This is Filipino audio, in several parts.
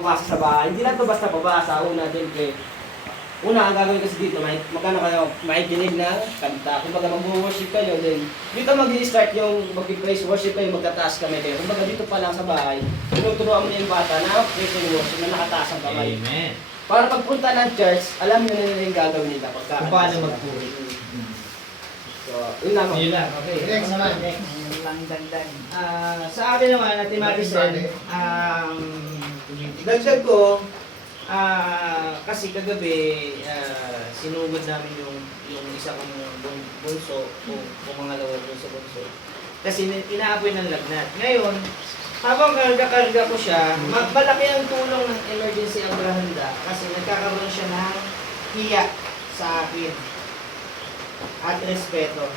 Pumasa sa bahay. Hindi lang ito basta pabasa. Una, ang gagawin kasi dito, magkano kayo makikinig ng kanta. Kung baga mag-worship kayo, then dito mag-i-start yung mag-praise worship kayo, magtataas kami kayo. Kung baga dito pa lang sa bahay, tinuturuan mo na yung bata na praise and worship na nakataas ang kamay. Amen. Para pagpunta ng church, alam nyo na nila yung gagawin nila. Kung paano magpuri. So, yun lang. Yun lang, okay. Next naman. Lang dagdag. Sa akin naman, Ate Maricel, dagdag ko, kasi kagabi, sinugod namin yung isa kong bunso, o pangalawa bunso. Kasi inaapoy ng lagnat. Ngayon, habang karga-karga ko siya, malaki ang tulong ng emergency Abrahanda kasi nagkakaroon siya ng hiya sa akin. At respeto.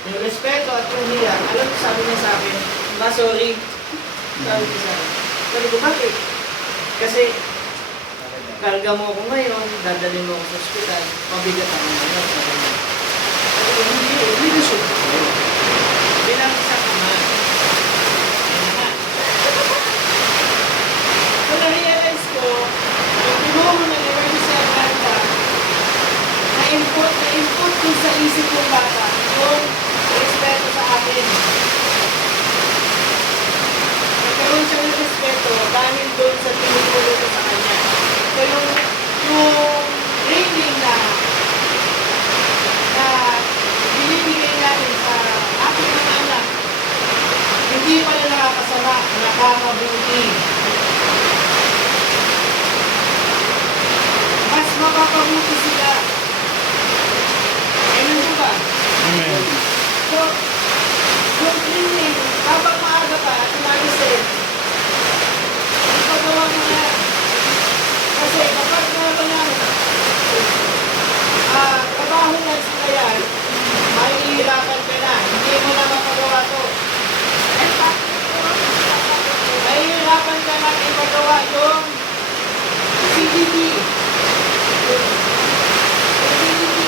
Yung respeto at yung hiya, alam mo sabi niya sa akin, sorry. Sabi niya sa akin. Sabi ko, bakit? Kasi, karga mo ako ngayon, dadalhin mo ako sa ospital, mabigat ang mga sabi niya. Sabi ko, hindi na siya. Bilang isang ama. Yan na. So, na-realize ko, yung tinuro ng emergency Atlanta, na-input dun sa isip ng bata, yung respeto sa akin. Nagkaroon siya ng respeto dahil doon sa tinuturo ko sa kanya. So, yung training na binibigay natin sa aking mga anak, hindi pala nakakasama, nakakabuti. Mas mapapabuti sila. Ayun po ba? Amen. So, yung training, habang maaga pa, Maricel, ipagawa mo na. Kasi kapag trabaho na sila yan, mahihirapan ka na. Hindi mo na mapagawa to. Mahihirapan ka na ipagawa yung CDD. Yung CDD,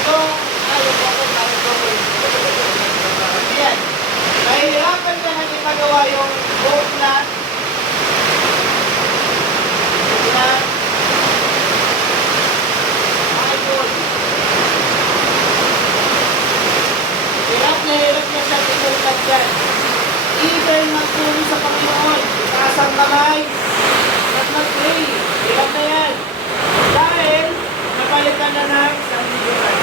ito. Yan. Mahihirapan ka na ipagawa yung book na hirap niya siya tinutag dyan. Either magpuli sa Panginoon, itaas ang kamay, at mag-pray. Hirap na yan. Dahil, napalitan na ng sanlibutan.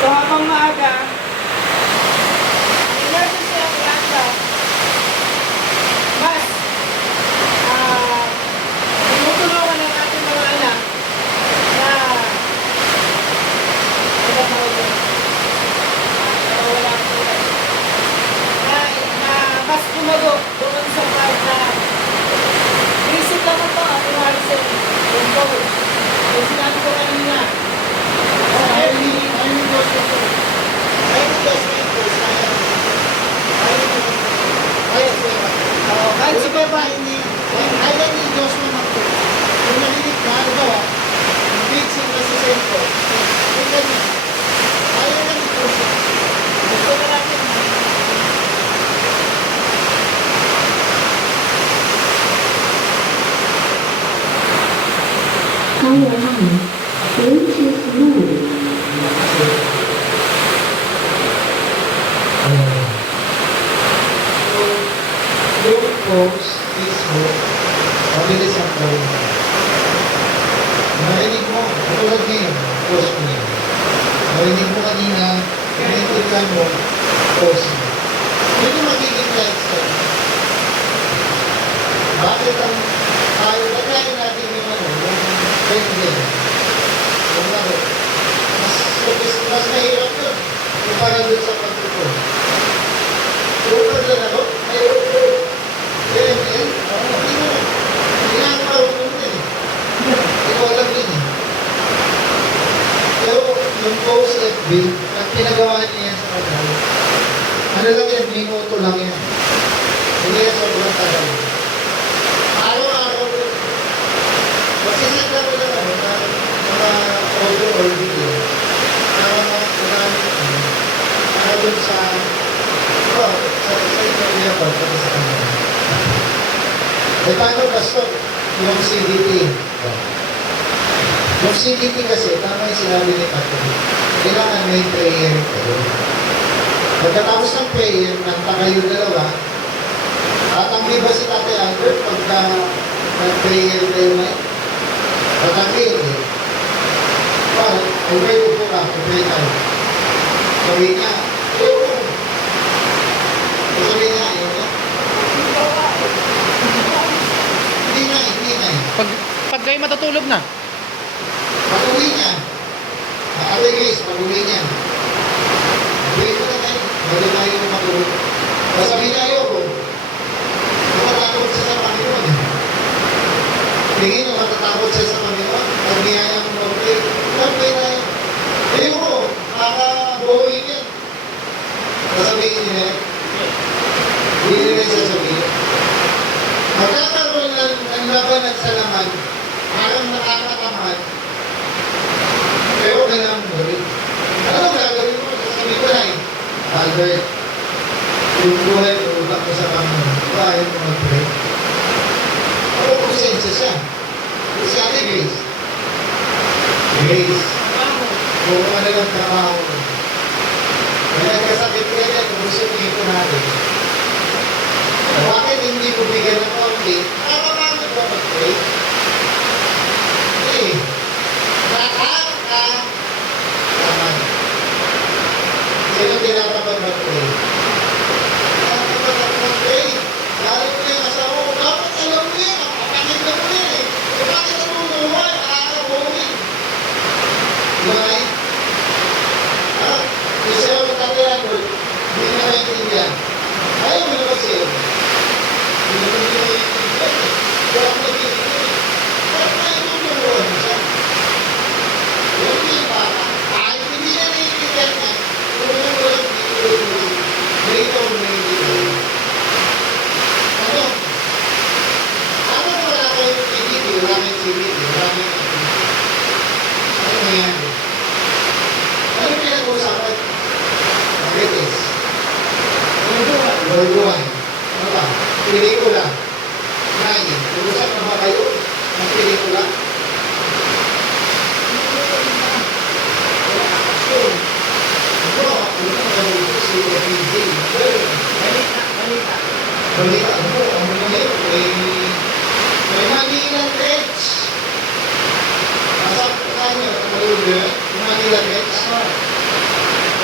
So, habang maaga, emergency Atlanta, mas tinutulungan ng ating mga anak mas kumago doon sa part na basic naman ito ang Maricel yung coach. Yung sinabi ko kanina Kahit si Papa, ayaw ni Joshua mag-coach. Kung nalilig na, halimbawa, fixing na si Senko, yung ganyan, ayaw na ni Joshua. Gusto na natin. Kaya namin, Bluetooth mode. Yung post, Facebook, mabilis ang gawin. Narinig mo, tulad ngayon, post mo yun. Narinig mo kanina, pinitukan mo, post mo. Yun yung magiging lifestyle. Bakit ang tayo, lagayin natin yung yung trending, yung laro. Mas mahirap yun. Yung para doon sa pagtuto. Yung paglalaro, mayroon ko. Hindi nga marunong din eh. Hindi ko alam din eh. Pero yung post FB, ang pinagawa niya yan sa kanal, ano lang yan, minuto lang yan. Hindi yan sobrang tagal. Araw-araw, magsisend lang mo lang mga audio or video. Eh, paano, Pastor? Yung CDT. Yung CDT kasi, tama yung sinabi ni Pastor. Kailangan may prayer kayo. Pagkatapos ng prayer, nanta kayo dalawa, tatanggi ba si Tatay Albert pagka nag-prayer kayo na yun? Tatanggi yun eh. Well, okay, upo ka, pray tayo. Sabi niya, sabi niya, yun. Hindi na. Pag kayo matutulog na. Pag-uwi niya. Ate Grace, pag-uwi niya. Pray ko na tayo. Bago tayo matulog. Sabi niya, ayoko. Matatakot siya sa Panginoon. Tingin na matatakot siya sa Panginoon. Pag niyaya mo mag-pray, mag-pray tayo. Ayoko, makakabuhin yan. Sasabihin niya, hindi nila sasabihin. Magkakaroon ng labanan sa laman, parang nakakatamad, pero kailangan mo rin. Ano gagawin mo? Sasabihin ko na eh, Albert, yung buhay mo, ulak mo sa Panginoon, ayaw mo mag-pray. Ako konsensya siya. Si Ate Grace. Grace, kung ano lang trabaho mo. Kaya nagkasakit ka yan, kung gusto ko natin. Bakit hindi ko bigyan ng konti? Nakakapagod ba mag-pray? Eh, nakakataman. Sino tinatapag mag-pray? Nakakapagod mag-pray. Lalo ko yung asawa ko, dapat alam mo yan, nakakapagod na mo yan eh. E bakit ang umuha? Nakakabuhin. Diba? Kasi ako tatayaan ko, hindi na maintindihan. Ayaw mo naman siya. Hindi naman siya maintindihan. Kaya ako nag-iintindihan. Kaya tayo tutulungan siya. Yung hindi bata, kahit hindi na naiintindihan niya, tulungan ko lang tutulungan. Dito mo naiintindihan. Ano? Ano mo wala kayong CBT? Wala kayong CBT? Wala kayong CBT? Ano nangyari? Ano pinag-usapan? Marites. Lorduan. Ano ba? Pelikula. Nine. Nag-usap na ba kayo ng pelikula? Ito, ano na si FPJ? Balita. Ano? Ano na yun? May Manilang Reds. Nasa kanya, Manilang Reds.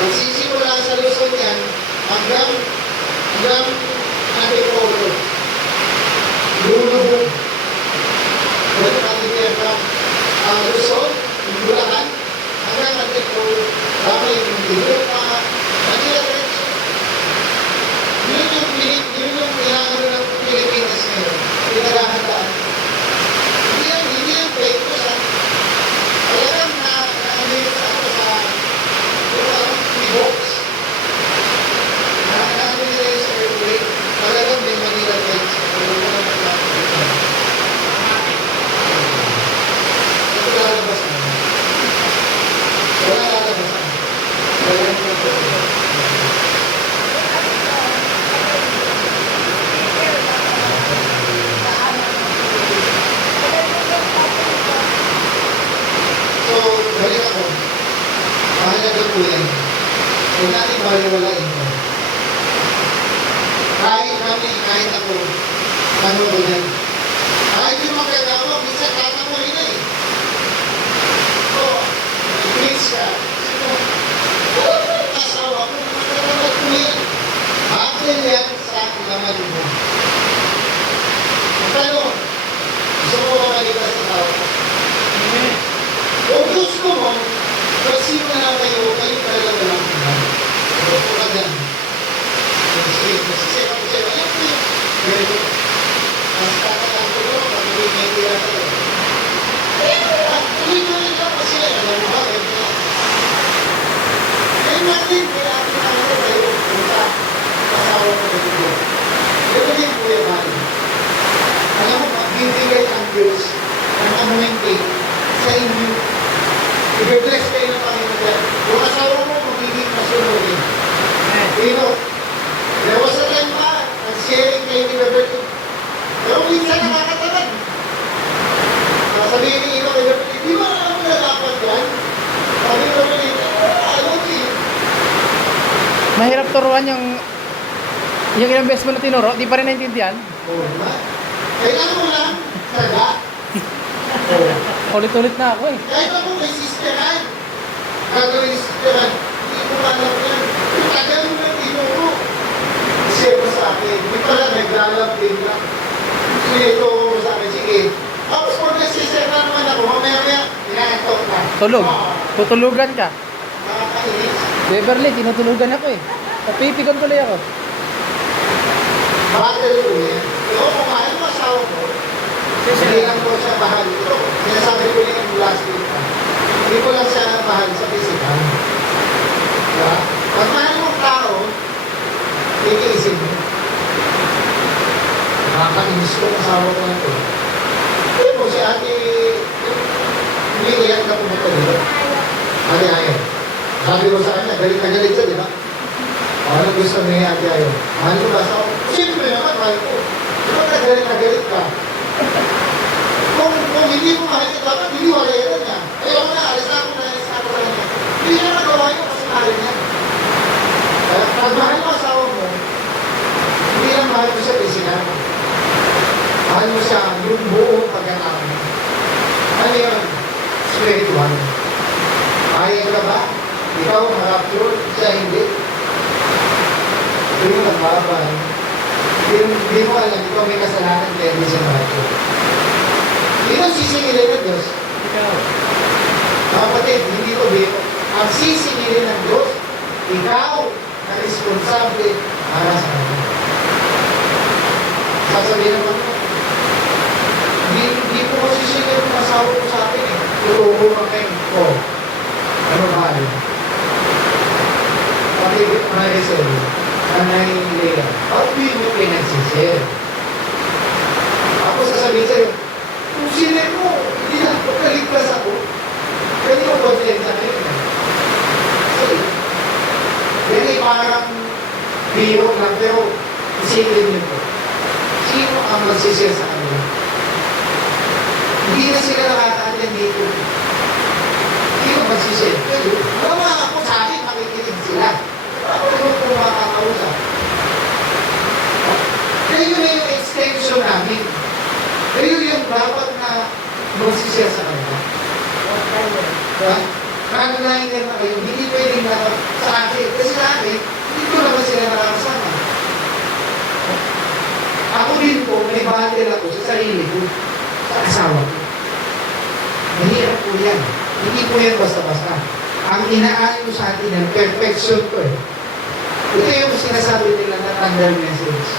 Magsisimula sa Luzon yan, hanggang Antipolo. Lulubog. Doon natin yan ang Luzon, yung Bulacan, hanggang Antipolo. Tama yung Manila Reds. Yun yung pinangano ng Pilipinas ngayon. Pinagahandaan. Hindi yan fake ko sa talagang na-amir sa ako sa box. Nakakano nila yung sa earthquake, talagang may Manila Reds. Ito lalabas na. Wala lalabas na. Wala lalabas na. So, balik ako. Mahalaga po yan. Huwag natin baliwalain ko. Kahit ako, ano ko yan. Kahit yung magkagawa, minsan tatamuhin na eh. So, please ka. Asawa ko, magkagawa ko yan. Akin yan sa laman mo. Pero, gusto mo makalipas sa tao. Kung gusto mo, kasi mo na kayo talaga walang pinag. Gusto ka dyan. Masisip ako sa'yo. Alam mo yun. Pero, mas kakalang ko mo, patuloy may tira kayo. At tuloy-tuloy lang kasi, alam mo ba, eh natin, kaya atin na ano kayo, punta, kasawa ko dito. Pero din po yung bali. Alam mo, magbibigay ang Diyos ng anointing sa inyo. I-bless kayo ng Panginoon yan. Yung asawa mo, magiging masunodin. Pero, there was a time pa, nag-sharing kayo ni Roberto. Pero minsan naman, Mahirap turuan yung ilang beses mo na tinuro, di pa rin naintindihan. Oo, diba? Kailangan mo lang, talaga. Oo. Ulit-ulit na ako eh. Kahit ako may sisteran. Gagawin sisteran. Hindi ko alam yan. Yung tagal mo na tinuro. Share mo sa akin. Hindi pala naglalambing lang. Sige, ito mo sa akin. Sige. Tapos pag nagsisera naman ako, mamaya-maya, inaantok ka. Tulog. Oo. Tutulugan ka. Nakakainis. Beverly, tinutulugan ako eh. Papipigon tuloy ako. Bakit ko yan? Oo, kung mahal mo asawa ko, hindi lang ko siya mahal ito. Sinasabi ko rin yung last week. Hindi ko lang siya mahal sa physical. Diba? Pag mahal mong tao, ikiisip mo. Nakakainis ko asawa ko na ito. Hindi mo si ate, hindi iyan ka pumunta dito. Ate Ayon. Sabi ko sa kanya, galit na galit siya, di ba? Ano gusto mo yung ate Ayon? Mahal ko ba asawa ko? Siyempre naman, mahal ko. Di ba galit na galit ka? Kung hindi mo mahal ka dapat, hindi wala yan niya. Ayaw na, alis na ako sa kanya. Hindi niya nagawa yun kasi mahal niya. Kaya pag mahal mo asawa mo, hindi lang mahal mo siya physical. Mahal mo siya yung buong pagkatao mo. Ano yun? Spiritual. Ayaw ka ba? Ikaw ma-rapture, siya hindi. Ito yung nagbabay. Hindi mo alam, ikaw may kasalanan kaya hindi siya ma-rapture. Yun ang sisingilin ng Diyos. Kapatid, hindi ko biro. Ang sisingilin ng Diyos, ikaw na responsable para sa kanya. Sasabihin naman mo, hindi ko masisingil ng asawa ko sa akin eh. Tutulungan kayo. Oh, ano ba yun? Pati Marisol, Nanay Lea, bakit di mo pinagsisir? Ako sasabihin sa'yo, kung sinir mo, hindi na pagkaligtas ako. Pwede mo konsensya kayo. Kasi, yan ay parang biro lang, pero isipin niyo po. Sino ang magsisir sa kanila? Hindi na sila nakaka-attend dito. Sino magsisir? Wala ako sa akin, makikinig sila. Ako naman kung makakausap. Kaya yun na yung extension namin. Kaya yun yung dapat na magsisir sa kanila. Diba? Kanulayan na kayo, hindi pwedeng na sa akin. Kasi sa akin, hindi ko naman sila nakakasama. Ako din po, may battle ako sa sarili ko, sa asawa ko. Mahirap po yan. Hindi po yan basta-basta. Ang inaayon ko sa atin yan, perfection ko eh. Ito yung sinasabi nila na thunder message.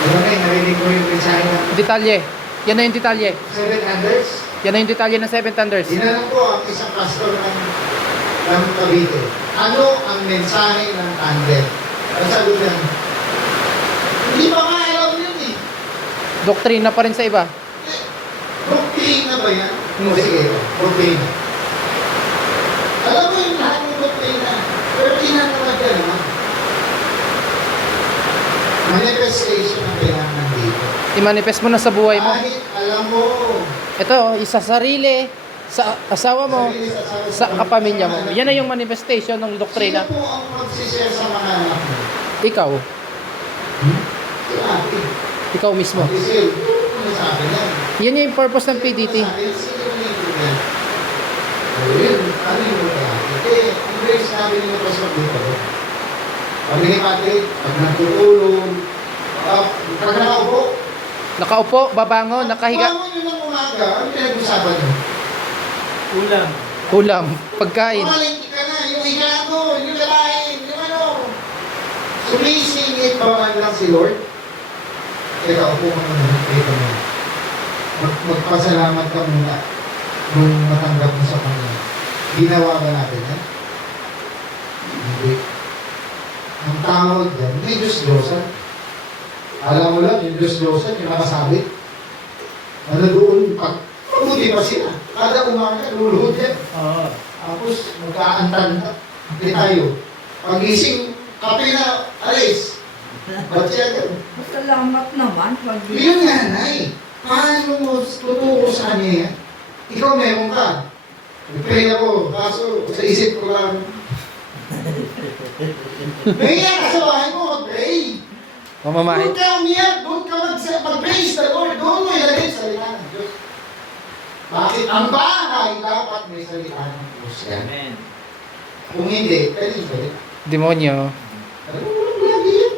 Diba na yung narinig ko yung mensahe ng Detalye. Yan na yung detalye. 7 thunders. Yan na yung detalye ng 7 Thunders. Dinanong ko ang isang pastor ng Cavite. Ano ang mensahe ng thunder? Ang sagot niya, hindi pa nga alam yun eh. Doktrina pa rin sa iba. Doktrina ba yan? O sige, doktrina. Alam mo yung lahat ng doktrina, pero tinatawag ka naman. Manifestation ang kailangan dito. I-manifest mo na sa buhay mo. Kahit alam mo, Ito, isa sarili, sa asawa mo, sarili sa kapamilya mo. Yan na yung manifestation ng doktrina. sino po ang magsishare sa mga anak mo? Ikaw. Si ate. Ikaw mismo. Si Sil. Ano sa akin yan? Yan yung purpose ng PDT. Ano yung ate? Kaya, ang grace namin yung pasok dito. Pag ni Patrick, pag natutulog, pag nakaupo, Nakaupo, babangon, nakahiga. bangon yun ng umaga, ano pinag-usapan nyo? Kulang. Ulam, pagkain. Kumalingki ka na, yung higa mo, yung lalain, yung ano. Sumisingit ba man lang si Lord? Teka, upo ka muna, dito mo. Magpasalamat ka muna nung matanggap mo sa Kanya. Ginawa ba natin yan? Hindi. Ang tawag dyan, may Diyos-Diyosan. Alam mo lang, yung Diyos-Diyosan, yung nakasabit. Ano doon, pag-uti pa sila. Kada umaga, luluhod yan. Oo. Tapos, magkaantanda. Hindi tayo. Pag-ising, kape na, alis. Ba't siya ganun? Salamat naman. Yung nanay, paano mo tuturo sa kanya yan? Ikaw meron ka. Nag-pray ako, kaso sa isip ko lang, May ka sa bahay mo, mag-pray. Mamamahay. Doon ka umiyak, doon ka mag-praise the Lord, doon mo ilagay sa salita ng Diyos. Bakit ang bahay dapat may salita ng Diyos yan? Amen. Kung hindi, pwede ba? Demonyo. Ano mo lang lagi yan?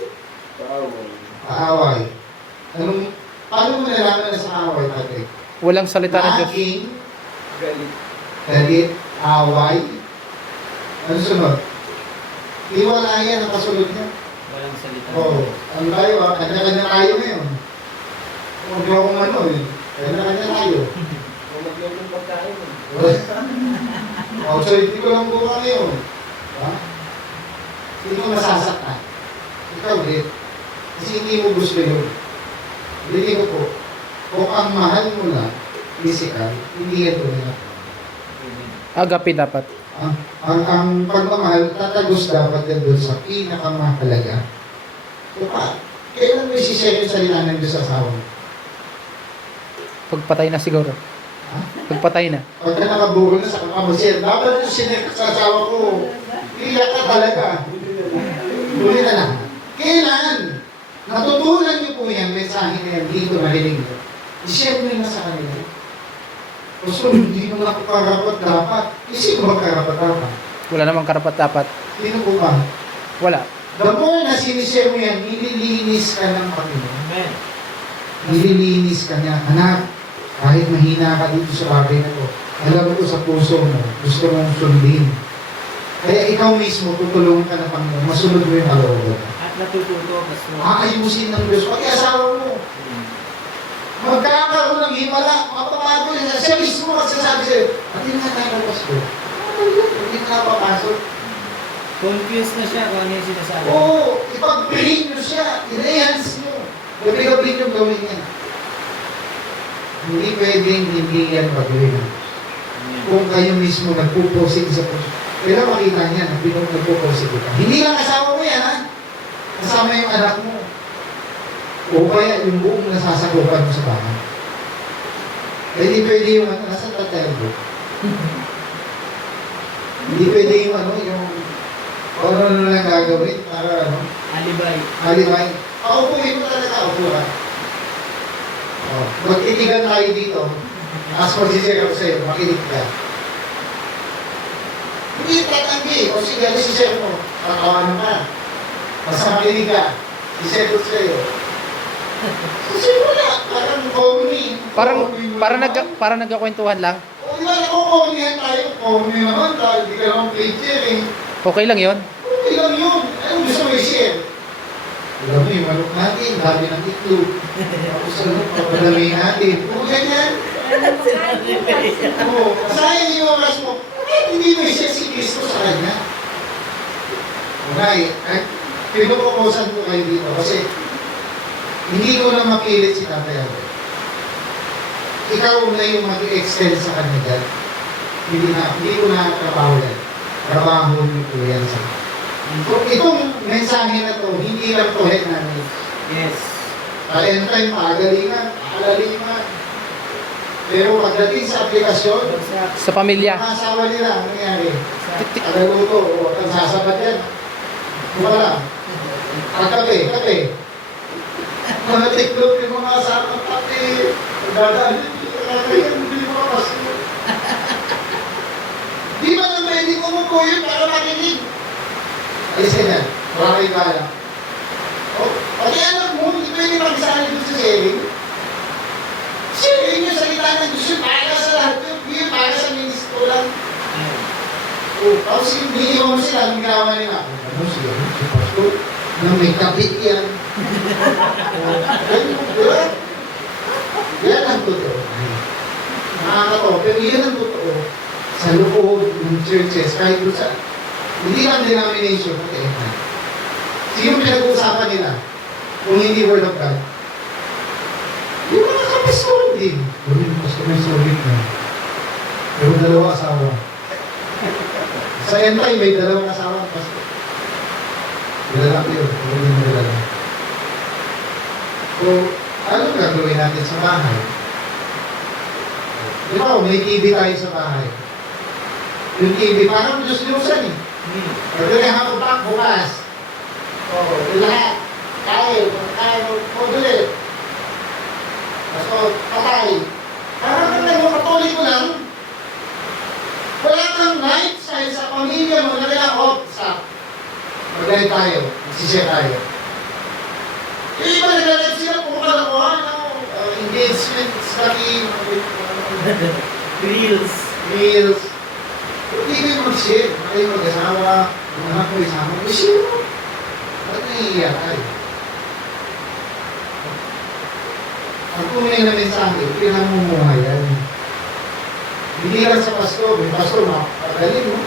Kaaway. Kaaway. Paano mo nalaman na sa away, Patrick? Walang salita ng Diyos. Laging Galit. galit, away. Ano sunod? Iwalayan ang kasunod niya. Walang salita. Oo. Ano tayo ah? Kanya-kanya tayo ngayon. Huwag niyo akong ano eh. Kanya-kanya tayo. Kung magluto ng pagkain. Authority ko lang buka ngayon. Ha? Sino masasaktan? Ikaw din. Kasi hindi mo gusto yun. Hindi ko po. Kung ang mahal mo lang, physical, hindi yan tunay na. Agape dapat. Ang pagmamahal, tatagos dapat yan doon sa pinakamahalaga. So pa, kailan mo isishare yung salita ng Diyos sa asawa mo? Pagpatay na siguro. Ha? Pagpatay na. Pagka nakabuo na sa kakamasir, dapat yung sinare sa asawa ko, iyak ka talaga. Huli na lang. Kailan? Natutunan niyo po yan, mensahe na yan, dito narinig niyo. I-share mo yun na sa kanila. So, hindi mo na karapat dapat. Sino ba karapat dapat? Wala namang karapat dapat. Sino po ba? Wala. The more na sinishare mo yan, nililinis ka ng Panginoon. Amen. Nililinis ka niya. Anak, kahit mahina ka dito sa bagay na to, alam ko sa puso mo, gusto mong sundin. Kaya ikaw mismo, tutulungan ka ng Panginoon, masunod mo yung kalooban. At natututo, mas mo. Aayusin ng Diyos, pati asawa mo. Magkakaroon ng himala, mapapago niya. Siya mismo magsasabi sa'yo, at yun nga tayo pasto. Hindi na napapasok. Confused na siya kung ano yung sinasabi. Oo, ipag-pray nyo siya, i-enhance nyo. Gabi-gabi nyo gawin yan. Hindi pwedeng hindi yan pag-pray. Amen. Kung kayo mismo nagpuposing sa puso. Kaya makita niya na nagpuposing ka. Hindi lang asawa mo yan, ha? Kasama yung anak mo. O kaya yung buong nasasakupan mo sa bahay. Hindi pwede yung ano, nasa tatay mo. Hindi pwede yung ano, yung ano lang gagawin para ano, Alibay. alibay. Paupuin mo talaga, upo ka. Oh, magtitigan tayo dito. As magsisir ako sa'yo, makinig ka. Hindi tatanggi. O sige, ano si sir mo? Kakawanan ka. Basta makinig ka. Isir ko sa'yo. Kasi wala. Parang comedy. Parang nagkakwentuhan lang. O di ba, nakukomedihan tayo. Comedy naman tayo. Hindi ka naman preacher eh. Okay lang yon. Okay lang yun. Anong gusto mo i-share? Alam mo yung manok natin, dami ng itlog. Tapos ano, papadami natin. Kung ganyan. Oo, sayang yung oras mo. Bakit hindi mo i-share si Kristo sa kanya? Okay, pinupokusan ko kayo dito kasi hindi ko na mapilit si Tatay Albert. Ikaw na yung mag-extend sa kanya dyan. Hindi ko na trabaho yan. Trabaho niyo po yan sa kung itong mensahe na to, hindi lang to head namin. Yes. At end time, pagalingan, paalaliman. Pero pagdating sa aplikasyon, Sa pamilya. mga asawa nila, ang nangyari? Tagaluto, o nagsasabat yan. Wala. Kape. Mga tiklop yung mga asawa, kape. Dadaan yun, hindi mga pasto. Di ba na pwede umupo yun para makinig? Alis ka dyan. Wala kayo kaya. O, pati alam mo, hindi pwede makisali doon sa sharing. Sharing yung salita ng Diyos yun, para sa lahat yun. Yun, para sa ministro lang. O, tapos hindi mo sila, ang ginawa nila. Ano siya? Si Pastor, na may kapit yan. Diba? Yan ang totoo. Nakakatawa. Pero yan ang totoo. Sa loob ng churches, kahit doon sa hindi lang denomination, okay. Sino pinag-uusapan nila? Kung hindi Word of God? Yung mga kapastor din. Yung pastor may solid na. Pero dalawa asawa. Sa entay, may dalawang asawa ang pastor. Lalaki yun. Hindi mo lalaki. So, ano gagawin natin sa bahay? Di ba, may TV tayo sa bahay. Yung TV, parang Diyos-Diyosan eh. Ito yung hapon pa, bukas. Oo, lahat. Kaya mo ulit. So, patay. Parang kung nag-katoliko lang, wala kang night sa pamilya mo na kailangan, stop. Mag-live tayo, magsishare tayo. Yung iba nag-live sila, pumunta ko, engagement, study, Reels. reels. Hindi kayo mag-share, kayo mag-asawa, yung anak mo isama, mag-share mo. Ba't nahihiya tayo? Ang tunay na mensahe, pinamumuhay yan. Hindi lang sa pastor, yung pastor makapagaling, no?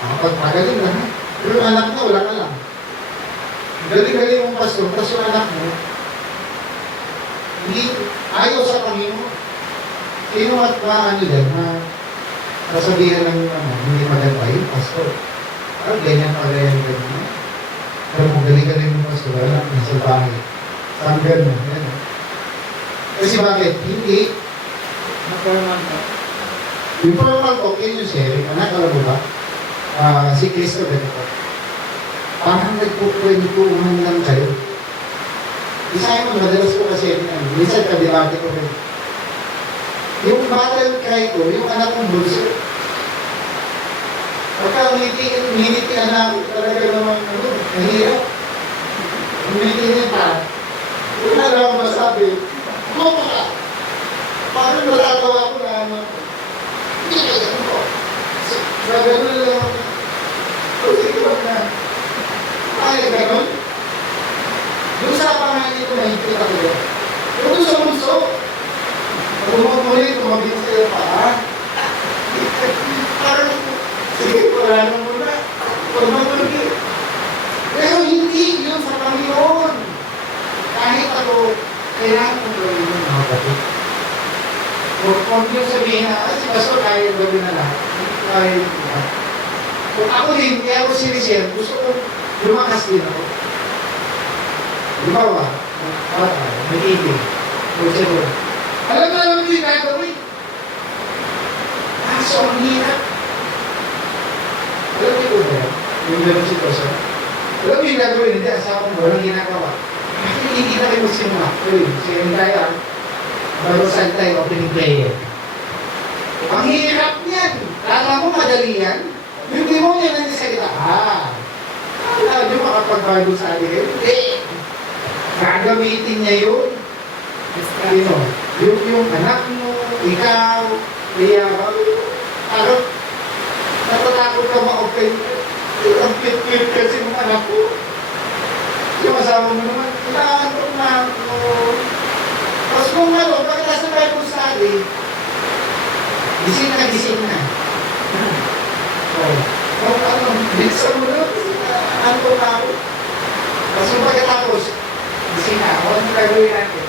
Makapagpagaling lang, ha? Pero yung anak mo, wala ka lang. Galing-galing mong pastor, tapos yung anak mo, hindi, ayaw sa Panginoon. Sino at maano yan, nasabihan ng hindi maganda yung pastor. Ganyan pala yan, ganyan. Pero kung galing-galing mong pastor, anak, nasa bahay. Saan gano'n, yan. Kasi bakit? Hindi. Yung formal talk, yun yung sharing. Anak, alam mo ba? Si Cristo, ganito. Parang nagpupwentuhan lang kayo. Isa yun, madalas ko kasi, minsan kabirate ko rin. Yung battle cry ko, yung anak kong bulso. Pagka miniti anak, talaga naman, nahirap. Miniti niya pa. Kung na lang masabi, kumama ka. Parang matatawa ko na hindi ka ganun ko. Sa ganun lang ako. Sige wag na. Ay, ganun. Doon sa pangangin ko mahigpit ako doon. Pero doon sa bunso, tumagmuli, tumagin sa'yo pa, ha? Parang, sige, wala na muna. Tumagmuli. Pero hindi yun sa Panginoon. Kahit ako, kailangan kong gawin yung mga kapit. Huwag yung sabihin na, si Pastor, kaya yung gawin na lahat. Hindi kaya yung lahat. Kung ako din, kaya ako sinisir, gusto kong lumakas din ako. Lumawa, mag-ibig, mag-ibig. Alam mo naman yung gagawin. So, ang hirap. Alam niyo ba yan? Yung gano'n sitwasyon. Alam mo yung gagawin, hindi, asawa mo, walang ginagawa. Hindi na kayo magsimula. Sige tayo, bago saan tayo, opening prayer. Ang hirap niyan. Kala mo madali yan. Yung demonyo na sa kita, kala nyo makapagbago sa atin. Hindi. Gagamitin niya yun. Yung anak mo, ikaw, parang natatakot ka ma-open. Ang pit-pit kasi ng anak ko. Yung asawa mo naman, kailangan ko na ako. Tapos kung pagkatapos na Bible study, gising na. Bilisan mo na, ano na ako. Tapos yung pagkatapos, gising na. Ano gagawin natin?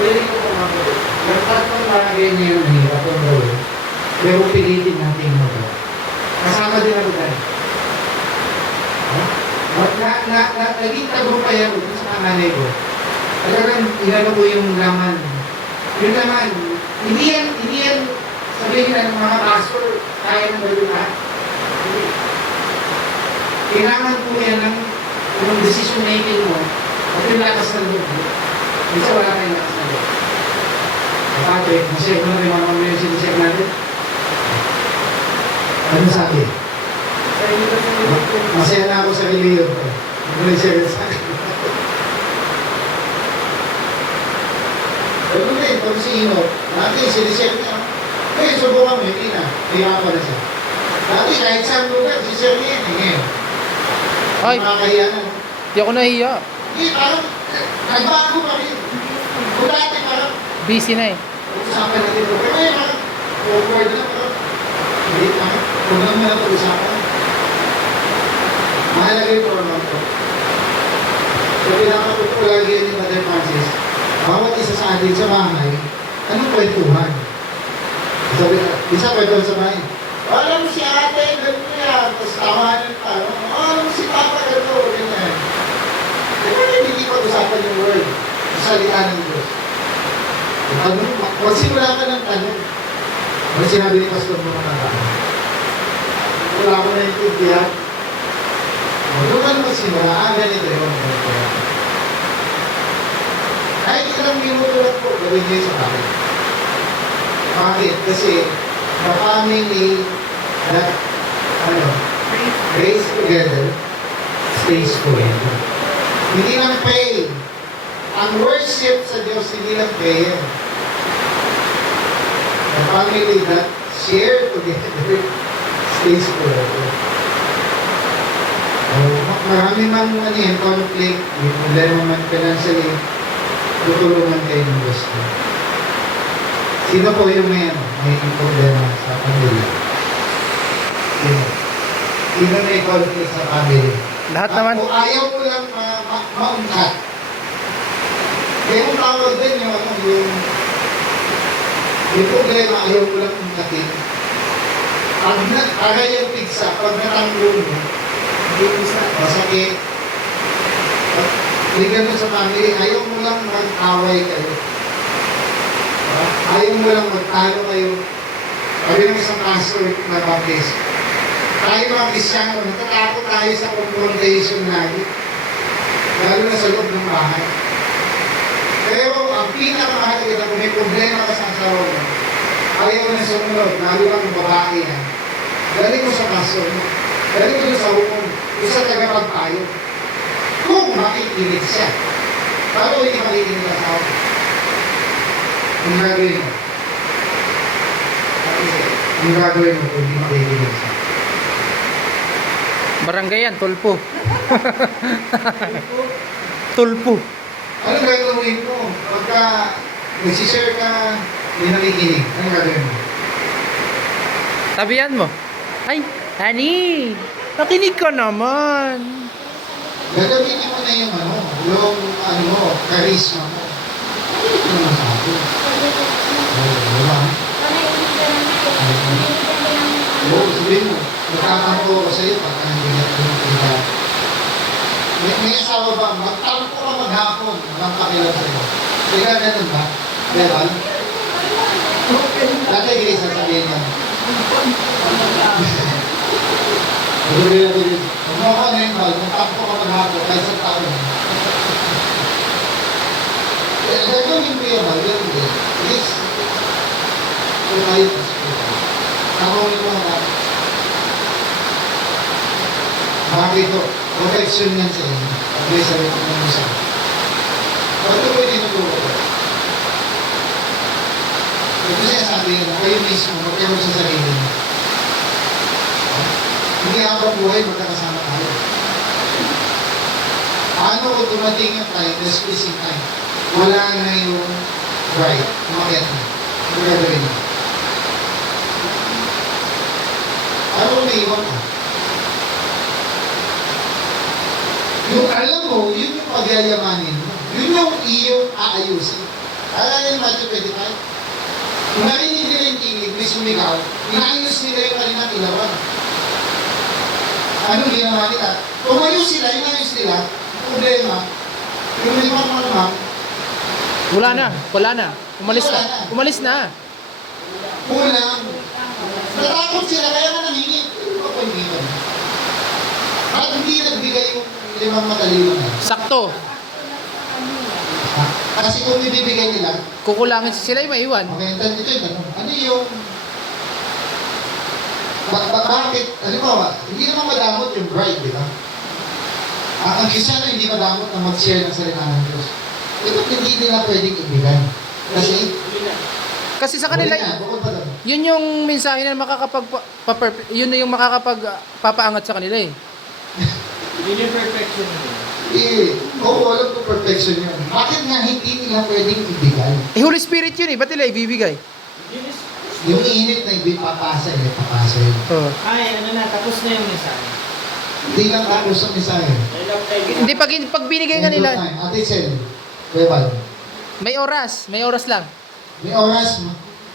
Pwede ko kumagawa. Yung tatlong bagay niya yung hirap ang gawin. Pero pilitin natin magawa. Kasama din ang tayo. Naging tagumpay ako sa panganay ko. Talagang inano ko yung laman. Yung laman, hindi yan sabihin ng mga pastor, kaya ng baluna. Kailangan po yan ng decision making mo at yung lakas ng loob mo. Minsan wala tayong lakas ng loob. Kapatid, masaya ko na rin mga yung sinisip natin. Ano sabi? Masaya na ako sa reliyon ko. Ano share sa akin? Pero din, kung sino, natin sinishare niya. Kaya subukan mo, hindi na. Kaya pa na siya. Dati kahit saan lugar, sinishare niya yan. Ngayon. Ay, Makakahiya na. di ako nahiya. Hindi, parang nagbago pa rin. Kung dati parang Busy na eh. usapan natin ito. Pero ngayon parang awkward na parang hindi pa. Huwag naman na pag-usapan. Mahalaga yung program ko. So, pinapatuto ko lagi yan ni Mother Francis. Bawat isa sa atin sa bahay, anong kwentuhan? Sabi ka, isa kwentuhan sa bahay. Alam mo si ate, gano'n yan. Tapos tamahanan pa. Alam mo si papa, gano'n. Ganyan. Diba hindi pag-usapan yung word? Salita ng Diyos. Magsimula ka ng tanong. Ano sinabi ni Pastor mo mga wala ko na intindihan. Doon ka naman simula, ganito yun. Kahit ilang minuto lang po, gawin niyo sa bahay. Bakit? Kasi the family that prays together stays forever. Hindi lang pray. Ang worship sa Diyos hindi lang prayer. The family that share together stays forever. Marami mang conflict, may problema man financially, tutulungan kayo ng gusto. Sino po yung may problema sa pamilya? Sino? Sino may conflict sa family? Lahat naman. Kung ayaw mo lang maungkat. Kaya yung tawag din yung problema, ayaw mo lang ungkatin. Para yung pigsa, pag natanggol mo, masakit. Bigyan mo sa family, ayaw mo lang mag-away kayo. Ayaw mo lang magtalo kayo. Sabi ng isang pastor na baptist, tayo mga Kristyano, natatakot tayo sa confrontation lagi. Lalo na sa loob ng bahay. Pero ang pinakamahalaga kung may problema ka sa asawa mo, ayaw mo na sumunod, lalo lang ng babae yan. Galing mo sa pastor mo. Galing mo sa hukom. Doon sa tagapagpayo. Kung makikinig siya. Paano hindi makikinig ang asawa mo? Ang gagawin mo. Ang gagawin mo kung hindi makikinig siya. Barangay yan, tulpo. Tulpo. Ano gagawin mo? Pagka nagsishare ka, hindi nakikinig. Ano gagawin mo? Sabihan mo. Ay, honey, nakinig ka naman. Gagawin mo na yung charisma mo. Ano naman sabi? Wala. Oo, sabihin mo. Magkakampo ko sa iyo pagka hindi na pinagkita. May asawa ba? Magtampo ka maghapon. Walang pakilang sa iyo. Kaya ganun ba? Meron? Dati Grace, sasabihin niya. Sabihin natin yun. Kung mo ako na yung bal, magtampo ka maghapon kahit sa taon. Gagawin ko yung bal, yun din. Grace, kung tayo ako yung mga bakit ito? Protection yan sa inyo. At sa rin ng isa. Ba't ko pwede naturo ko? Ito siya sabi nyo, kayo mismo, magkaroon sa sarili nyo. Hindi habang buhay, magkakasama tayo. Paano kung dumating yung time, the squeezing time, wala na yung bride, umakyat na. Ano gagawin nyo? Ano may iwan ka? Yung alam mo, yun yung pagyayamanin mo. Yun yung iyong aayusin. Kaya yung Matthew 25, kung narinig nila yung tinig, may sumigaw, inaayos nila yung kanilang ilawan. Anong ginawa nila? Tumayo sila, inayos nila, problema, yung may mamamam, Wala na. Umalis na. kulang. Natakot sila, kaya na nangingi. Ano ba po hindi ba? At hindi nagbigay yung 5 matalino na. Sakto. Kasi kung bibigay nila, Kukulangin sila yung maiwan. okay, ito yung tanong. Ano yung... Bakit? Halimbawa, hindi naman madamot yung bride, di ba? Ang Kristyano hindi madamot na mag-share ng salita ng Diyos. Ito hindi nila pwedeng ibigay. Kasi sa kanila, bukod pa doon. yun yung mensahe na yun na yung makakapagpapaangat sa kanila eh. Yun yung perfection nila. Oo, alam ko perfection yun. Bakit nga hindi nila pwedeng ibigay? Eh, Holy Spirit yun eh. Ba't nila ibibigay? Yung init na papasa yun. Oh. Ay, ano na, tapos na yung mensahe. Hindi lang tapos ang mensahe. Hindi, pag binigay nga nila, Ate Sel, Bebal, may oras lang. may oras,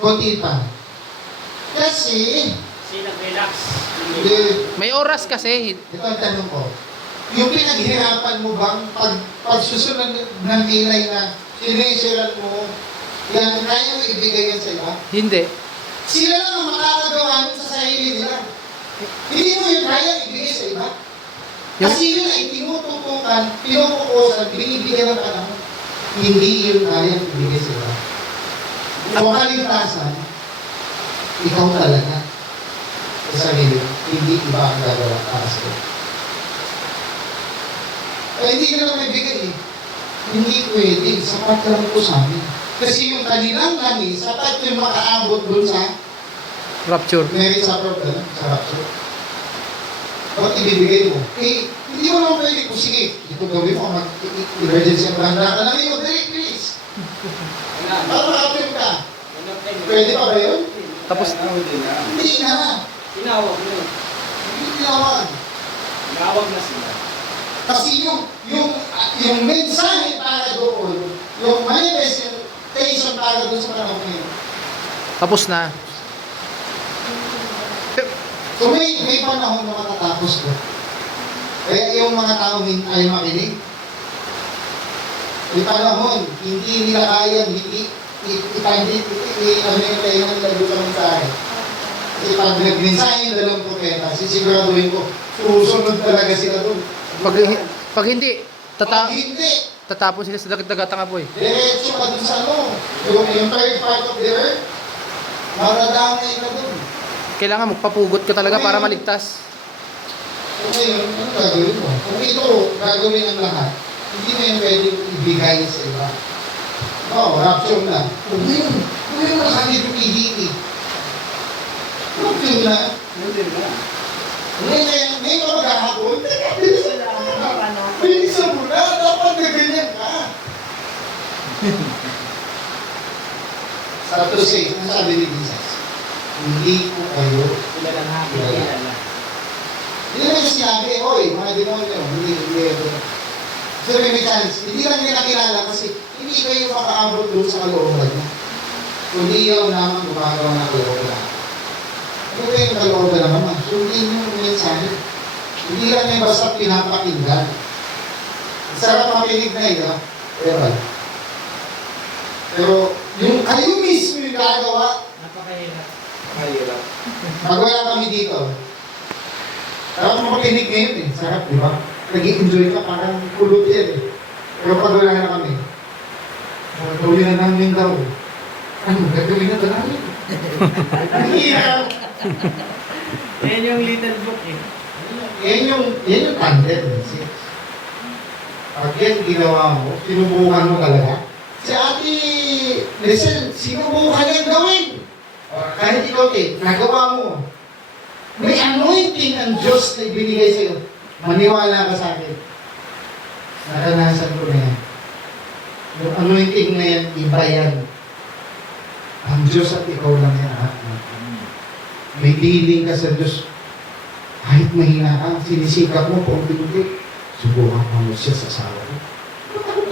konti pa. Kasi, Relax. hindi, May oras kasi. ito ang tanong ko. Yung pinaghirapan mo bang pagsusunod ng kilay na sineseran mo, yan, kaya mo ibigay yan sa iba? Hindi. Sila lang ang makakagawa nun sa sarili nila. Hindi mo yung kaya ibigay sa iba. Kasi yun ay tinututukan, pinupukusan, binibigyan ng panahon. Hindi yun kaya ibigay sa iba. Ang kaligtasan, ikaw talaga sa sarili, hindi iba ang gagawa para sa iyo. Eh, hindi ka naman ibigay eh. Hindi pwede, sapat lang po sa amin. Kasi yung kanilang langis, sapat yung makaabot dun sa Rapture. merit sa problem, sa rapture. Bakit ibibigay mo? Eh, hindi mo naman pwede kung sige, ito gawin mo, mag-emergency ang branda ka lang yun, dali, please. Para makapil ka. Pwede pa ba yun? Tapos, Hindi na. Tinawag mo. Hindi tinawag. Tinawag na sila. Kasi yung mensahe para doon, yung manifestation para doon sa panahon ngayon. tapos na. So may panahon na matatapos ko. Kaya yung mga tao ay makinig. May panahon, hindi nila kaya, hindi ano yung tayo ng lago sa mensahe. Kasi pag nag-mensahe yung dalawang propeta, sisiguraduhin ko, susunod talaga sila doon. Pag hindi, Pag hindi, tatapon sila sa dagat-dagatang apoy. diretso ka dun sa ano, yung third part of the earth, maradamay ka dun. Kailangan magpapugot ka talaga para maligtas. So ngayon, ano gagawin mo? Kung ito gagawin ang lahat, hindi mo yung pwedeng ibigay sa iba. Oo, rapture na. Kung ngayon nakaligo PDT. Rapture na. Ngayon ka maghahapon, bilisan mo na, dapat gaganyan ka. Sa to say, ang sabi ni Jesus, hindi ko kayo Sila lang ha, kilala. hindi naman yung sinabi, oy, mga demonyo, hindi. So may chance, hindi lang nila kilala kasi hindi kayo makaabot doon sa kalooban niya. Kundi yaw naman gumagawa ng kalooban. Ano ba yung kalooban na naman? Sundin nyo yung mensahe. Hindi lang yung basta pinapakinggan. Sarap makinig na yun, ha? Pero yung kayo mismo yung gagawa, Napakahirap. Mahirap. pag wala kami dito, sarap makinig ngayon eh. Sarap, di ba? Nag-i-enjoy ka, parang kulot yan eh. Pero pag wala na kami, gagawin na namin daw. Ano, gagawin na ito namin. Hirap. Yan yung little book eh. Yan yung tandem. Pag yan ginawa mo, sinubukan mo talaga. Si Ate Listen, sinubukan yan gawin. Kahit ikaw nagawa mo. May anointing ang Diyos na ibinigay sa'yo. Maniwala ka sa akin. Naranasan ko na yan. Yung anointing na yan, iba yan. Ang Diyos at ikaw lang yan. May dealing ka sa Diyos. Kahit mahina ka, sinisikap mo, paunti-unti, subukan mo siya sa asawa mo.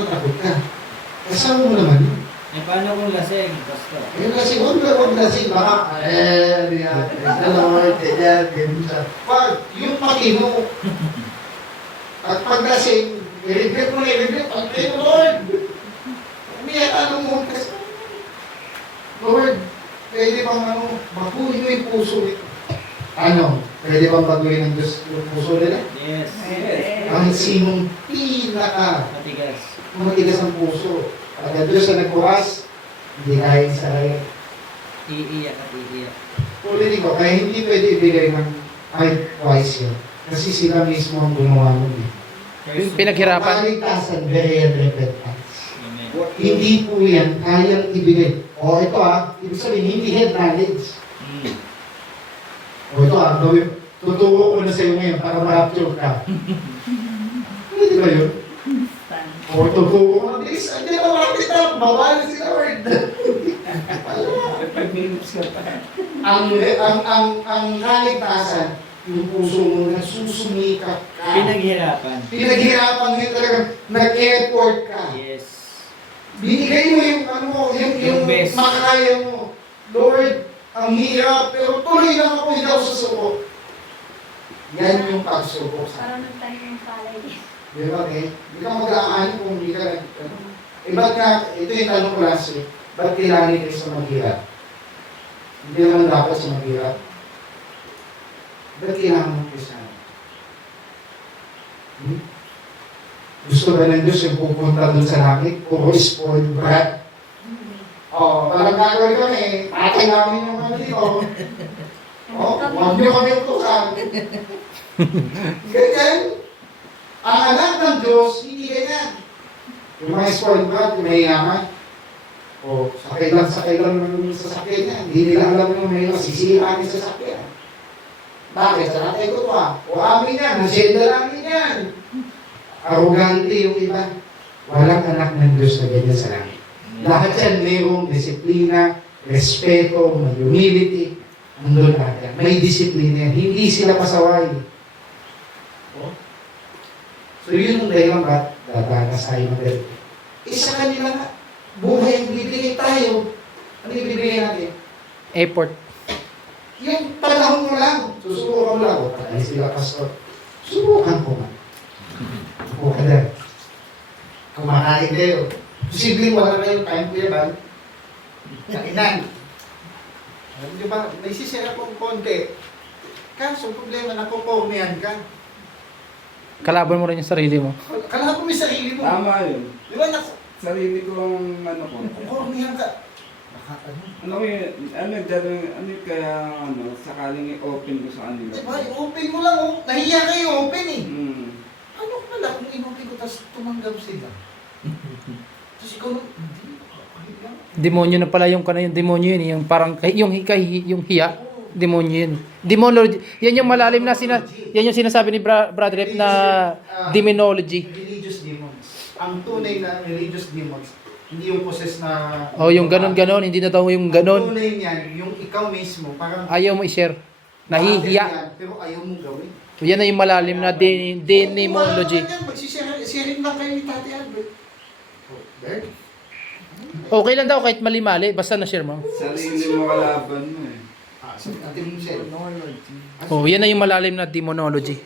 Takot ka. Kasama mo naman yun. Eh, paano kung lasing, Pastor? Yung kasi huwag lasing, baka, pag yung matino, at pag lasing, i-regret mo, pag kayo, Lord, umiyak mo, Lord, pwede bang baguhin mo yung puso nito? Pwede bang baguhin ng Diyos yung puso nila? Yes. Ang sinong matigas ang puso. Pag ang Diyos na nagbukas, hindi kaya sa kaya. Iiyak at iiyak. Ulitin ko, kaya hindi pwede ibigay ng kahit wise yun. Kasi sila mismo ang gumawa nun eh. Pinaghirapan. Paligtasan, very repentance. Amen. Hindi po yan kayang ibigay. O ito ibig sabihin, hindi head knowledge. O ito gawin, tuturo ko na sa iyo ngayon para ma-rapture ka. Hindi ba yun? O tuturo ko na, please, hindi na makakit na, mawala si Lord. 5 minutes ka pa. Ang kaligtasan, yung puso mo nagsusumikap ka. Pinaghirapan. Pinaghirapan mo yun talaga, nag-effort ka. Yes. Binigay mo yung Yung best. makakaya mo. Lord, ang hirap, pero tuloy lang ako, hindi ako susuko. Yan yung pagsuko sa Parang nagtanim ng palay. Di ba, Hindi ka mag-aani kung hindi ka ba't nga, ito yung tanong ko last week, ba't kailangan kayo sa maghirap? Hindi naman dapat sa mahirap. Ba't kailangan mo Kristiyano? Gusto ba ng Diyos yung pupunta doon sa langit? Puro spoiled brat? Parang gagawin kami, patay namin yung mga dito. Huwag niyo kami utusan. Ganyan. Ang anak ng Diyos, hindi ganyan. Yung mga spoiled brat, may yaman. Sakay lang ng sasakyan niya. Hindi nila alam yung may masisira yung sasakyan. Bakit? Sa natay ko pa. Amin yan. Nasyenda namin yan. Arrogante yung iba. Walang anak ng Diyos na ganyan sa langit. Lahat yan mayroong disiplina, respeto, may humility. Andun lahat yan. May disiplina yan. Hindi sila pasaway. So yun yung dahilan ba't dadanas tayo ng ganito. Sa kanila nga, buhay ang bibigay tayo. Ano yung bibigay natin? Effort. Yung panahon mo lang, susubukan mo lang. Patay sila, pastor. Subukan ko nga. O, kada. Kumakain kayo. Posibleng wala kayong time, Kuya Bal. Kainan. Di ba, nagsisira kong konti. Kaso, problema, nakupormihan ka. Kalaban mo rin yung sarili mo. Kalaban mo yung sarili mo. Tama yun. Di ba, Sarili kong ano ko. nakupormihan ka. Ano ko yun, kaya sakaling i-open ko sa kanila. Di ba, i-open mo lang. Nahiya kayo, open eh. Hmm. Ano pala kung in-open ko, tapos tumanggap sila? Tapos ikaw, hindi. Demonyo na pala yung yung demonyo yun, yung parang yung hiya, demonyo yun. Demonology. Yan yung malalim na yan yung sinasabi ni Brother Rep na demonology. Religious demons. Ang tunay na religious demons, hindi yung possess na... Yung ganon, hindi na daw yung Ang ganon. tunay niyan, yung ikaw mismo, parang... Ayaw mo i-share. Nahihiya. Yan, pero ayaw mong gawin. Yan na yung malalim na demonology. Magsisharing lang kayo ni Tati Albert. Bert? Okay lang daw kahit mali-mali, basta na-share mo. Sarili mo kalaban mo eh. So, Ate Michelle. Yan na yung malalim na demonology.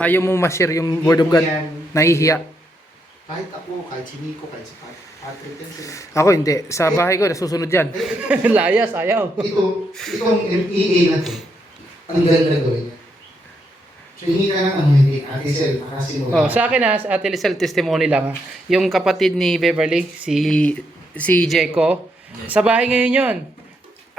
Ayaw mo ma-share yung word of God. Nahihiya. Kahit ako, kahit si Nico, kahit si Patrick, Ako hindi. Sa bahay ko, nasusunod yan. Layas, ayaw. itong MEA na to, ang ganda gawin niya. So, hindi ka ng hindi, Ate Sel, makasimula. Sa akin sa Ate Lisel, testimony lang. Yung kapatid ni Beverly, si Jeco, sa bahay ngayon yun.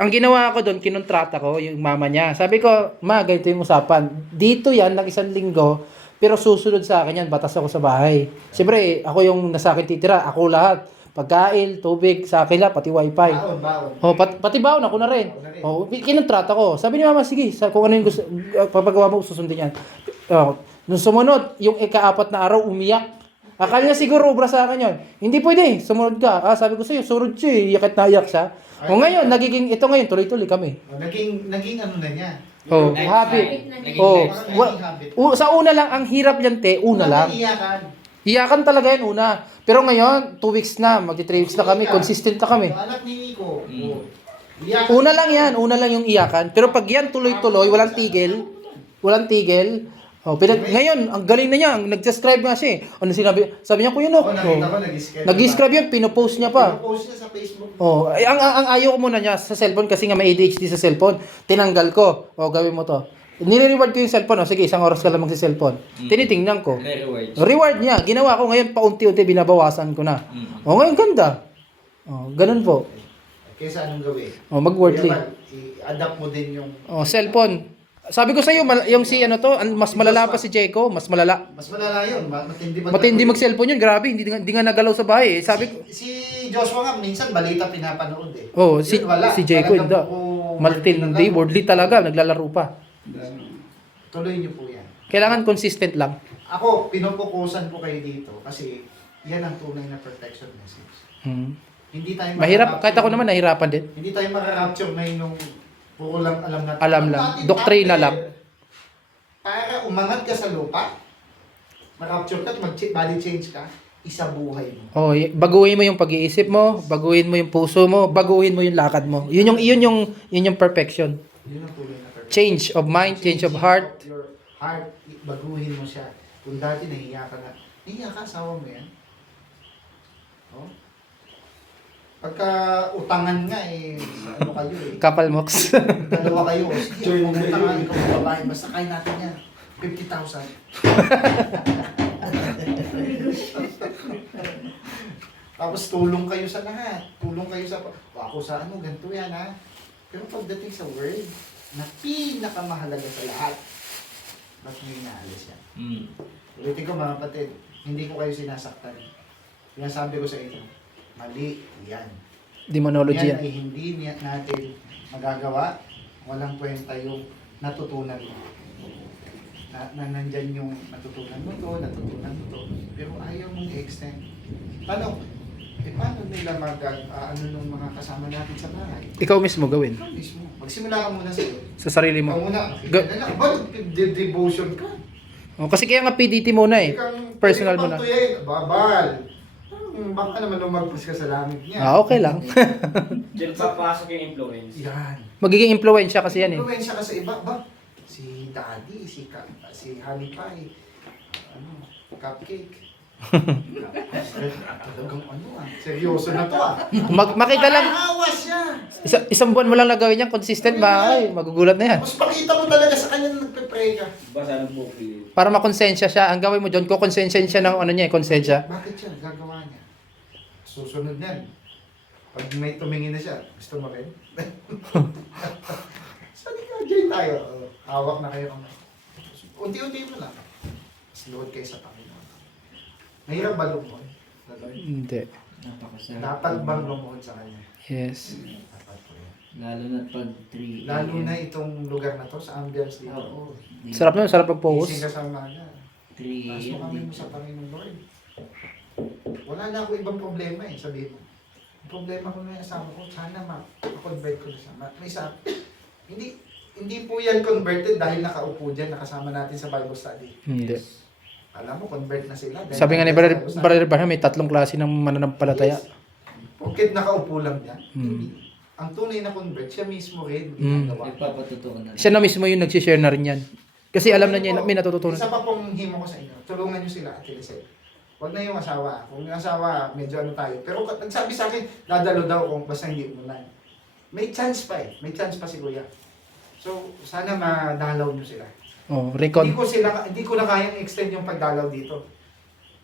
Ang ginawa ko doon, kinontrata ko yung mama niya. Sabi ko, ma, ganito yung usapan. Dito yan, ng 1 linggo, pero susunod sa akin yan, batas ako sa bahay. Siyempre, ako yung nasa akin titira, ako lahat. Pagkain, tubig, sa akin lahat, pati wifi. Baon. Pati baon, ako na rin. Kinontrata ko. Sabi ni mama, sige, kung ano yung gusto, papagawa mo, susundin yan. Nung sumunod, yung ika-4 na araw, umiyak. Akala niya siguro, obra sa akin yun. Hindi pwede, sumunod ka. Sabi ko sa'yo, sunod siya, yakit na iyak siya. Ngayon, ito ngayon, tuloy-tuloy kami. Naging ano na niya. Habit. Parang naging habit. Sa una lang, ang hirap yan, te, una lang. Iyakan. Iyakan talaga yan una. Pero ngayon, 2 weeks na, magti 3 weeks na kami, consistent na kami. Anak ni Nico. Iyakan. Una lang yung iyakan. Pero pag yan tuloy-tuloy, walang tigil. Ngayon, ang galing na niya. Nag-subscribe nga siya eh. Ano sinabi? Sabi niya, Kuya Nok. Nakita ko, nag-subscribe. Nag-subscribe yun, pinopost niya pa. Post niya sa Facebook. Ang ayaw ko muna niya sa cellphone kasi nga may ADHD sa cellphone. Tinanggal ko. Gawin mo to. Nire-reward ko yung cellphone. Sige, 1 oras ka lang magsi-cellphone. Tinitingnan ko. Reward niya. Ginawa ko ngayon, paunti-unti binabawasan ko na. Ngayon ganda. Ganun po. Kaysa anong gawin? Mag-wordly. I-adapt mo din yung... Cellphone. Sabi ko sa iyo, yung si mas malala pa si Jeco, mas malala. Mas malala yun. Matindi mag-cellphone yun, grabe, hindi nga nagalaw sa bahay. Sabi ko, Si Joshua nga, minsan balita pinapanood eh. si Yun, wala. si Jeco, hindi. Talagang Matindi, wordly talaga, naglalaro pa. Tuloy niyo po yan. Kailangan consistent lang. Ako, pinupukusan ko kayo dito kasi yan ang tunay na protection message. Hindi tayo Mahirap, kahit ako naman nahirapan din. Hindi tayo makaka-capture na yung puro lang alam natin. Alam lang. Natin Doktrina tapos, lang. Para umangat ka sa lupa, makapture ka at body change ka, isa buhay mo. Baguhin mo yung pag-iisip mo, baguhin mo yung puso mo, baguhin mo yung lakad mo. Yun yung perfection. Yun ang tuloy na perfection. Change of mind, change of heart. Your heart, baguhin mo siya. Kung dati nahiya ka na, nahiya ka, asawa mo yan. Oh? Pagka utangan nga ano kayo Kapal mox. Dalawa kayo. Sige, pumunta nga, ikaw ang babae. Basta kain natin yan. 50,000. Tapos tulong kayo sa lahat. Tulong kayo sa... Ako sa ano, ganito yan ha. Pero pagdating sa word, na pinakamahalaga sa lahat, ba't nyo inaalis yan? Ulitin ko mga kapatid, hindi ko kayo sinasaktan. Sinasabi ko sa inyo, mali yan. Demonology Yan yan. ay hindi natin magagawa. Walang kwenta yung natutunan mo. Nandyan yung natutunan mo to. Pero ayaw mong i-extend. Paano nila ano nung mga kasama natin sa bahay? Ikaw mismo gawin. Ikaw mismo. Magsimula ka muna sa'yo. Sa sarili Ikaw mo. muna. Nakita na lang. Ba, devotion ka. Oh, kasi kaya nga PDT muna eh. Personal mo na. Babal. Baka naman lumagpas ka sa langit niya. Okay lang. Diyan papasok yung influence. Yan. Magiging impluwensya kasi yan eh. Influensya ka sa iba. Ba? Si Daddy, si Honey Pie, Cupcake. Talagang seryoso na to Makita lang, Awas siya. isang buwan mo lang nagawin yan, consistent ba? Ay, magugulat na yan. Mas makita mo talaga sa kanya na nagpe-pray ka. Basa ng bukid. Para makonsensya siya, ang gawin mo doon, kukonsensya siya ng ano niya, konsensya. Bakit siya? Gagawa niya. Susunod niyan. Pag may tumingin na siya, gusto mo rin? Sali ka, join tayo. Hawak na kayo kamay. Unti-unti mo lang. Mas load kayo sa Panginoon. Mahirap ba lumuhod? Hindi. Dapat bang lumuhod sa Kanya? Yes. Dapat po yan. Lalo na pag 3 Lalo na itong lugar na to, sa ambience dito. Oo. Sarap naman, sarap Gising mag-focus. ka sa umaga. 3 Taas mo kami mo sa Panginoon Lord. Wala na ako ibang problema eh, sabihin mo. Ang problema ko na yung asawa ko, sana ma-convert ko na siya. May isa, hindi po yan converted dahil nakaupo dyan, nakasama natin sa Bible study. Hindi. Alam mo, convert na sila. dahil Sabi nga ni nakasama sa Bible study. Brother Barham, may 3 klase ng mananampalataya. Yes. Bakit nakaupo lang dyan? Hmm. Hindi. Ang tunay na convert, siya mismo rin Hmm. ginagawa. Nagpapatutukan na. Siya na mismo yung nagsishare na rin yan. Kasi alam na niya, may natututunan. Isa pa pong himo ko sa inyo, tulungan nyo sila at Eliseo. Huwag na yung asawa. Kung yung asawa, medyo ano tayo. Pero nagsabi sa akin, dadalo daw kung basta hindi umulan. May chance pa eh. May chance pa si Kuya. So, sana madalaw nyo sila. Oh, recon. Hindi ko na kayang extend yung pagdalaw dito.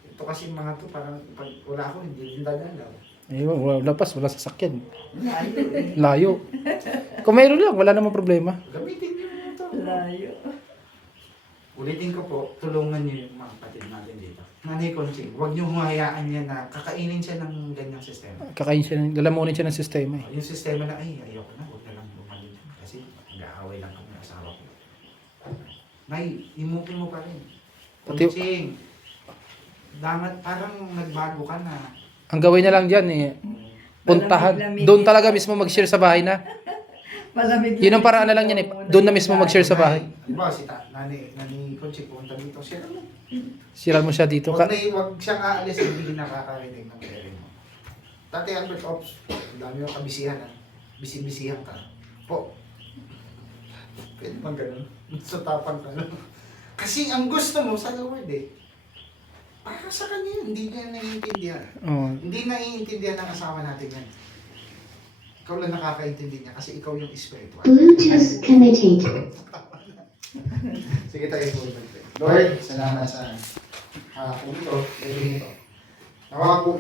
Ito kasi mga to, parang pag wala ako, hindi din dadalaw. Eh, wala pas, wala sasakyan. Layo eh. Layo. Kung mayroon lang, wala namang problema. Gamitin nyo ito. Layo. Ulitin ko po, tulungan nyo yung mga kapatid natin dito. Nanay Conching, huwag nyo humayaan niya na kakainin siya ng ganyang sistema. Kakain siya, lalamunin siya ng sistema eh. Yung sistema na, ay, ayoko na, huwag na lang bumalik dyan. Kasi nag-aaway lang kami ng asawa ko. Nay, imukin mo pa rin. Pati- Conching, damat parang nagbago ka na. Ang gawin niya lang dyan eh, puntahan. Doon talaga mismo mag-share sa bahay na. Malamig. Yun ang paraan na lang yan eh. Doon na mismo mag-share sa bahay. Diba, si Nani Conching, punta dito. Siya naman. Siran mo siya dito. Huwag siyang aalis, hindi nakakarinig ng pairing mo. Tate Albert Ops, ang dami yung kabisihan ha. Bisi-bisihan ka. Po. Pwede bang ganun? Sa tapang ka lang. Kasi ang gusto mo sa Lord eh. Para sa kanya yun, hindi niya naiintindihan. Oh. Hindi naiintindihan ng asawa natin yan. Ikaw lang nakakaintindi niya kasi ikaw yung spiritual. Bluetooth connected. Sige tayo po. Lord, salamat sa kung ito, gawin ito. Nawa po,